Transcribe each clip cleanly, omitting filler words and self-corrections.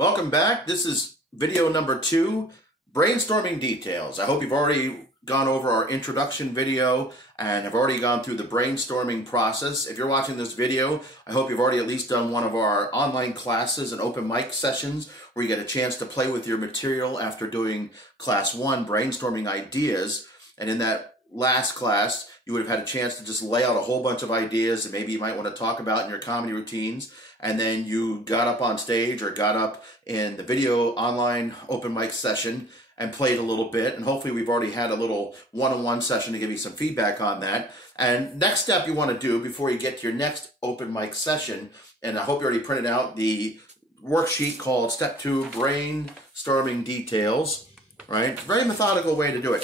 Welcome back. This is video number 2, Brainstorming Details. I hope you've already gone over our introduction video and have already gone through the brainstorming process. If you're watching this video, I hope you've already at least done one of our online classes and open mic sessions where you get a chance to play with your material after doing class 1, brainstorming ideas. And in that last class, you would have had a chance to just lay out a whole bunch of ideas that maybe you might want to talk about in your comedy routines. And then you got up on stage or got up in the video online open mic session and played a little bit. And hopefully we've already had a little one-on-one session to give you some feedback on that. And next step you want to do before you get to your next open mic session, and I hope you already printed out the worksheet called Step 2, Brainstorming Details, right? It's a very methodical way to do it.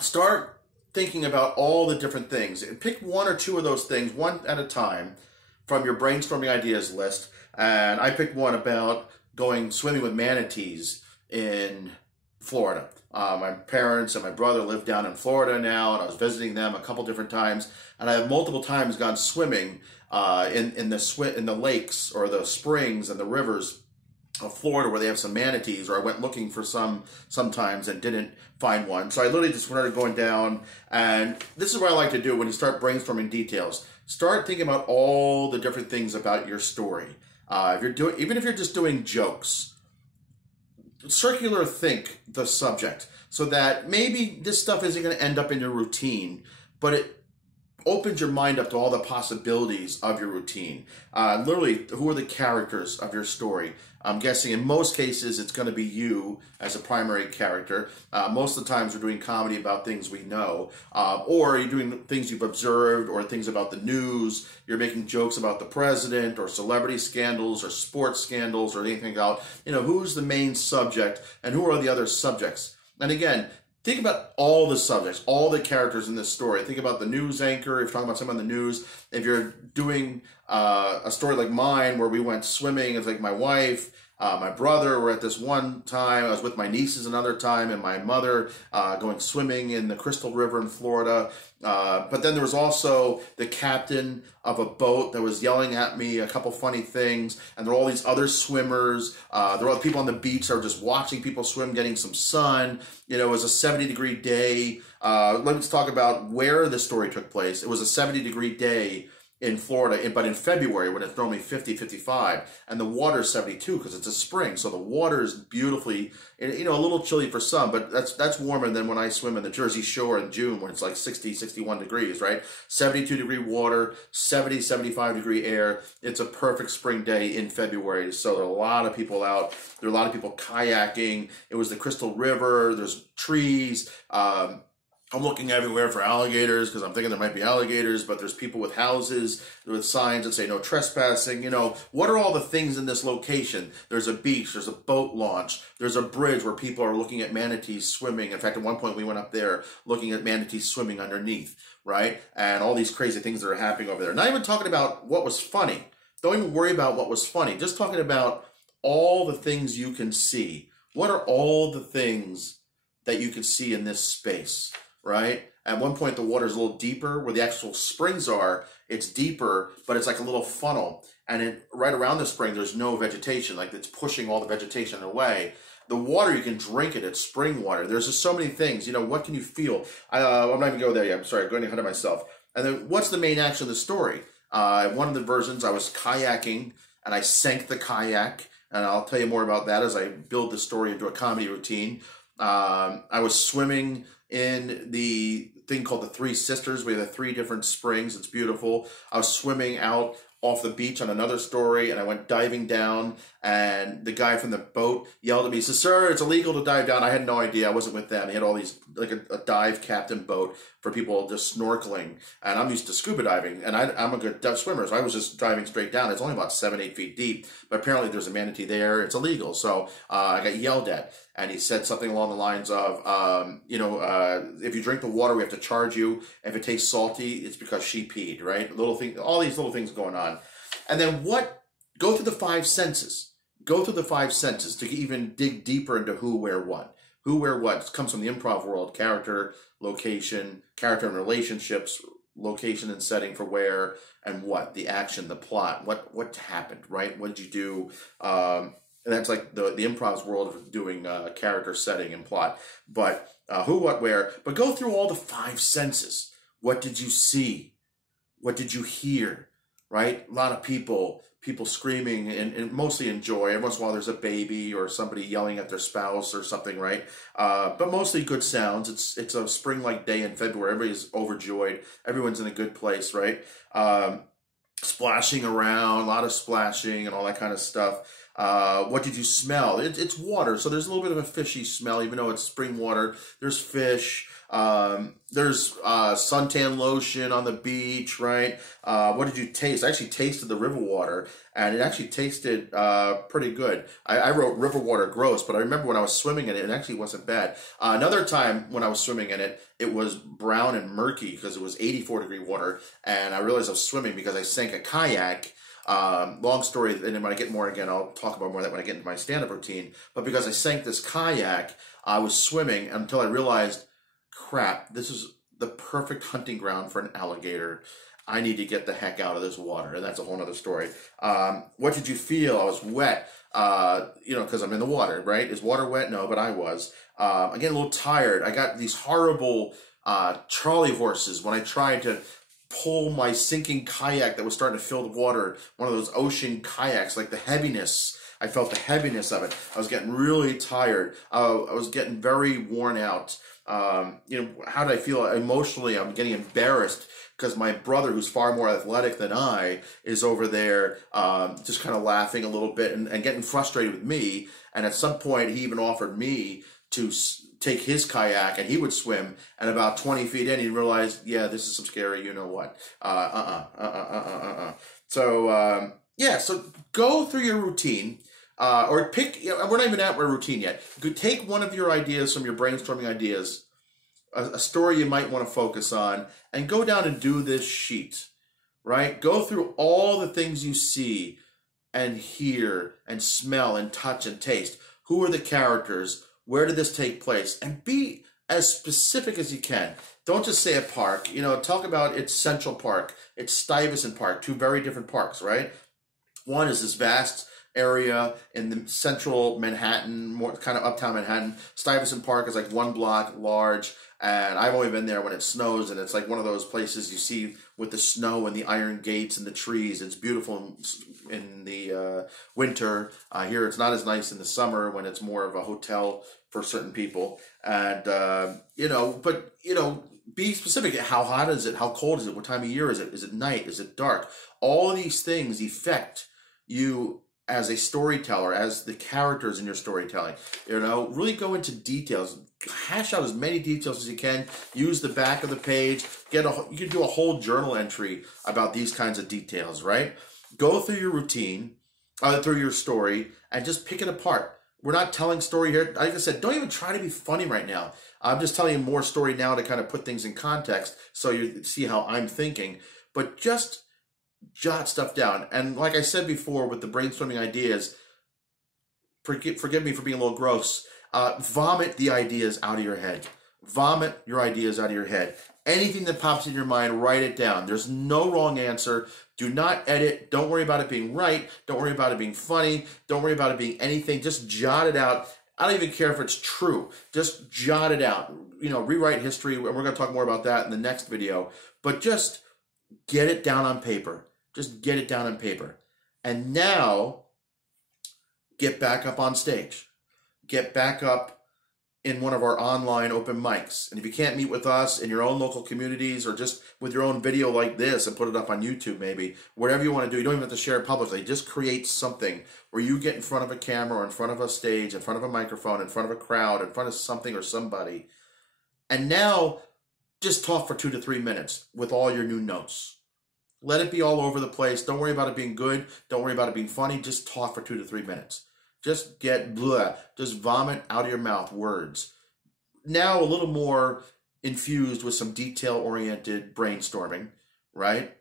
Start thinking about all the different things. Pick one or two of those things, one at a time, from your brainstorming ideas list. And I picked one about going swimming with manatees in Florida. My parents and my brother live down in Florida now, and I was visiting them a couple different times, and I have multiple times gone swimming in the lakes or the springs and the rivers of Florida where they have some manatees, or I went looking for some sometimes and didn't find one. So I literally just started going down, and this is what I like to do when you start brainstorming details. Start thinking about all the different things about your story. Even if you're just doing jokes, circular think the subject so that maybe this stuff isn't going to end up in your routine, but it opens your mind up to all the possibilities of your routine. Literally, who are the characters of your story? I'm guessing in most cases it's going to be you as a primary character. Most of the times we're doing comedy about things we know, or you're doing things you've observed or things about the news. You're making jokes about the president or celebrity scandals or sports scandals or anything about, who's the main subject and who are the other subjects. And again, think about all the subjects, all the characters in this story. Think about the news anchor, if you're talking about someone on the news. If you're doing a story like mine where we went swimming, it's like my wife, my brother were at this one time. I was with my nieces another time, and my mother going swimming in the Crystal River in Florida. But then there was also the captain of a boat that was yelling at me a couple funny things, and there were all these other swimmers. There were people on the beach that were just watching people swim, getting some sun. It was a 70-degree day. Let's talk about where the story took place. It was a 70-degree day in Florida, but in February when it's normally 50, 55, and the water is 72 because it's a spring, so the water is beautifully, a little chilly for some, but that's warmer than when I swim in the Jersey Shore in June when it's like 60, 61 degrees, right? 72-degree water, 70, 75-degree air. It's a perfect spring day in February, so there are a lot of people out. There are a lot of people kayaking. It was the Crystal River. There's trees. I'm looking everywhere for alligators because I'm thinking there might be alligators, but there's people with houses with signs that say no trespassing. What are all the things in this location? There's a beach, there's a boat launch, there's a bridge where people are looking at manatees swimming. In fact, at one point we went up there looking at manatees swimming underneath, right? And all these crazy things that are happening over there. Not even talking about what was funny. Don't even worry about what was funny. Just talking about all the things you can see. What are all the things that you can see in this space? Right? At one point, the water is a little deeper where the actual springs are. It's deeper, but it's like a little funnel. And right around the spring, there's no vegetation. Like it's pushing all the vegetation away. The water, you can drink it. It's spring water. There's just so many things. What can you feel? I'm not even going there yet. I'm sorry. I'm going ahead of myself. And then what's the main action of the story? One of the versions, I was kayaking and I sank the kayak. And I'll tell you more about that as I build the story into a comedy routine. I was swimming in the thing called the Three Sisters. We have 3 different springs. It's beautiful. I was swimming out off the beach on another story, and I went diving down, and the guy from the boat yelled at me. He says, "Sir, it's illegal to dive down." I had no idea. I wasn't with them. He had all these, like a dive captain boat for people just snorkeling, and I'm used to scuba diving, and I'm a good swimmer, so I was just diving straight down. It's only about 7, 8 feet deep, but apparently there's a manatee there. It's illegal, so I got yelled at, and he said something along the lines of, if you drink the water, we have to charge you. If it tastes salty, it's because she peed, right? All these little things going on. And then go through the 5 senses. Go through the 5 senses to even dig deeper into who, where, what. Who, where, what. It comes from the improv world: character, location, character and relationships, location and setting for where and what, the action, the plot, what happened, right? What did you do? And that's like the improv's world of doing character setting and plot. But who, what, where. But go through all the five senses. What did you see? What did you hear? Right? A lot of people screaming and mostly in joy. Every once in a while there's a baby or somebody yelling at their spouse or something, right? But mostly good sounds. It's a spring-like day in February. Everybody's overjoyed. Everyone's in a good place, right? Splashing around, a lot of splashing and all that kind of stuff. What did you smell? It's water, so there's a little bit of a fishy smell, even though it's spring water. There's fish. There's suntan lotion on the beach, right? What did you taste? I actually tasted the river water, and it actually tasted pretty good. I wrote river water gross, but I remember when I was swimming in it, it actually wasn't bad. Another time when I was swimming in it, it was brown and murky because it was 84-degree water, and I realized I was swimming because I sank a kayak. Long story, and then when I get more again, I'll talk about more of that when I get into my stand-up routine. But because I sank this kayak, I was swimming until I realized, crap, this is the perfect hunting ground for an alligator. I need to get the heck out of this water, and that's a whole other story. What did you feel? I was wet, because I'm in the water, right? Is water wet? No, but I was. I'm getting a little tired. I got these horrible Charlie horses when I tried to pull my sinking kayak that was starting to fill the water, one of those ocean kayaks, like the heaviness. I felt the heaviness of it. I was getting really tired. I was getting very worn out. How did I feel emotionally? I'm getting embarrassed because my brother, who's far more athletic than I, is over there just kind of laughing a little bit and getting frustrated with me. And at some point, he even offered me to take his kayak and he would swim, and about 20 feet in he realized, yeah, this is some scary what. So go through your routine, or pick, we're not even at my routine yet. You could take one of your ideas from your brainstorming ideas, a story you might want to focus on, and go down and do this sheet, right? Go through all the things you see and hear and smell and touch and taste. Who are the characters? Where did this take place? And be as specific as you can. Don't just say a park. Talk about it's Central Park. It's Stuyvesant Park. Two very different parks, right? One is this vast area in the central Manhattan, more kind of uptown Manhattan. Stuyvesant Park is like 1 block large, and I've only been there when it snows, and it's like one of those places you see with the snow and the iron gates and the trees. It's beautiful in the winter. Here it's not as nice in the summer when it's more of a hotel for certain people. And be specific. How hot is it? How cold is it? What time of year is it? Is it night? Is it dark? All of these things affect you as a storyteller, as the characters in your storytelling. Really go into details. Hash out as many details as you can. Use the back of the page. You can do a whole journal entry about these kinds of details, right? Go through your routine, through your story, and just pick it apart. We're not telling story here. Like I said, don't even try to be funny right now. I'm just telling you more story now to kind of put things in context so you see how I'm thinking. But just jot stuff down. And like I said before with the brainstorming ideas, forgive me for being a little gross, vomit the ideas out of your head. Vomit your ideas out of your head. Anything that pops in your mind, write it down. There's no wrong answer. Do not edit. Don't worry about it being right. Don't worry about it being funny. Don't worry about it being anything. Just jot it out. I don't even care if it's true. Just jot it out. Rewrite history. And we're going to talk more about that in the next video. But just get it down on paper. Just get it down on paper. And now, get back up on stage. Get back up in one of our online open mics. And if you can't meet with us in your own local communities or just with your own video like this and put it up on YouTube maybe, whatever you want to do, you don't even have to share it publicly. Just create something where you get in front of a camera or in front of a stage, in front of a microphone, in front of a crowd, in front of something or somebody. And now, just talk for 2 to 3 minutes with all your new notes. Let it be all over the place. Don't worry about it being good. Don't worry about it being funny. Just talk for 2 to 3 minutes. Just get blah. Just vomit out of your mouth words. Now a little more infused with some detail-oriented brainstorming, right?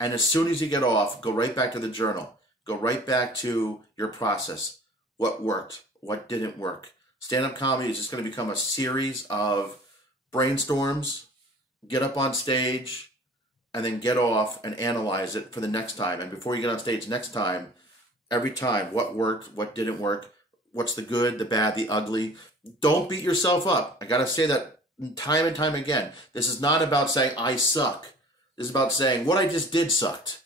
And as soon as you get off, go right back to the journal. Go right back to your process. What worked? What didn't work? Stand-up comedy is just going to become a series of brainstorms. Get up on stage. and then get off and analyze it for the next time. And before you get on stage next time, every time, what worked, what didn't work, what's the good, the bad, the ugly. Don't beat yourself up. I got to say that time and time again. This is not about saying, I suck. This is about saying, what I just did sucked.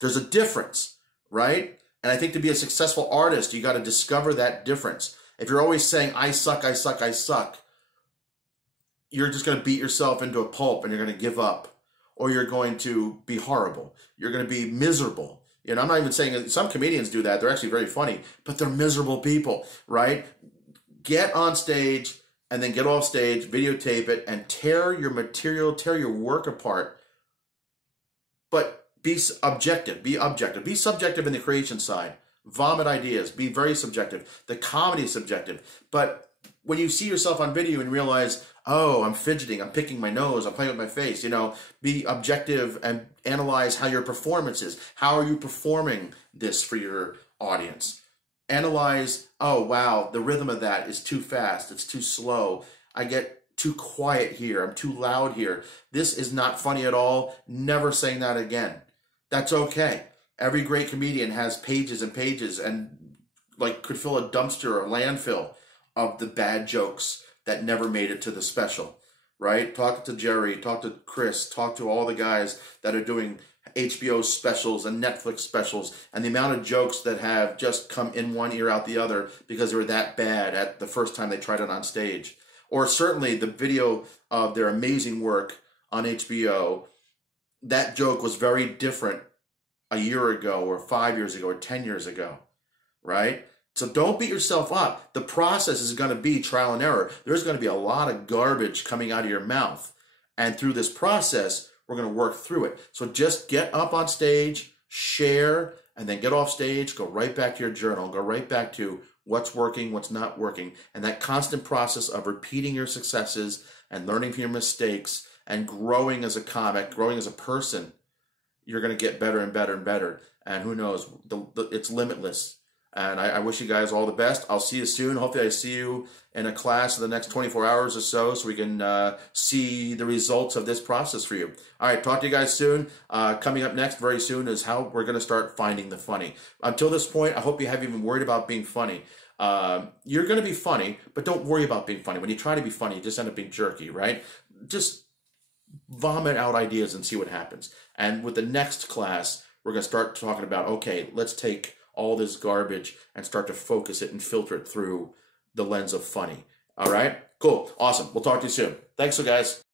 There's a difference, right? And I think to be a successful artist, you got to discover that difference. If you're always saying, I suck, I suck, I suck, you're just going to beat yourself into a pulp and you're going to give up. Or you're going to be horrible. You're going to be miserable. And I'm not even saying that some comedians do that. They're actually very funny, but they're miserable people, right? Get on stage and then get off stage, videotape it, and tear your material, tear your work apart. But be objective, be objective. Be subjective in the creation side. Vomit ideas, be very subjective. The comedy is subjective. But when you see yourself on video and realize, oh, I'm fidgeting, I'm picking my nose, I'm playing with my face, you know, be objective and analyze how your performance is. How are you performing this for your audience? Analyze, oh, wow, the rhythm of that is too fast, it's too slow. I get too quiet here, I'm too loud here. This is not funny at all. Never saying that again. That's okay. Every great comedian has pages and pages and like could fill a dumpster or a landfill of the bad jokes that never made it to the special, right? Talk to Jerry, talk to Chris, talk to all the guys that are doing HBO specials and Netflix specials, and the amount of jokes that have just come in one ear out the other because they were that bad at the first time they tried it on stage. Or certainly the video of their amazing work on HBO, that joke was very different a year ago or 5 years ago or 10 years ago, right? So don't beat yourself up. The process is going to be trial and error. There's going to be a lot of garbage coming out of your mouth. And through this process, we're going to work through it. So just get up on stage, share, and then get off stage, go right back to your journal, go right back to what's working, what's not working. And that constant process of repeating your successes and learning from your mistakes and growing as a comic, growing as a person, you're going to get better and better and better. And who knows, it's limitless. And I wish you guys all the best. I'll see you soon. Hopefully I see you in a class in the next 24 hours or so we can see the results of this process for you. All right, talk to you guys soon. Coming up next very soon is how we're going to start finding the funny. Until this point, I hope you haven't even worried about being funny. You're going to be funny, but don't worry about being funny. When you try to be funny, you just end up being jerky, right? Just vomit out ideas and see what happens. And with the next class, we're going to start talking about, okay, let's take all this garbage and start to focus it and filter it through the lens of funny. All right? Cool. Awesome. We'll talk to you soon. Thanks, guys.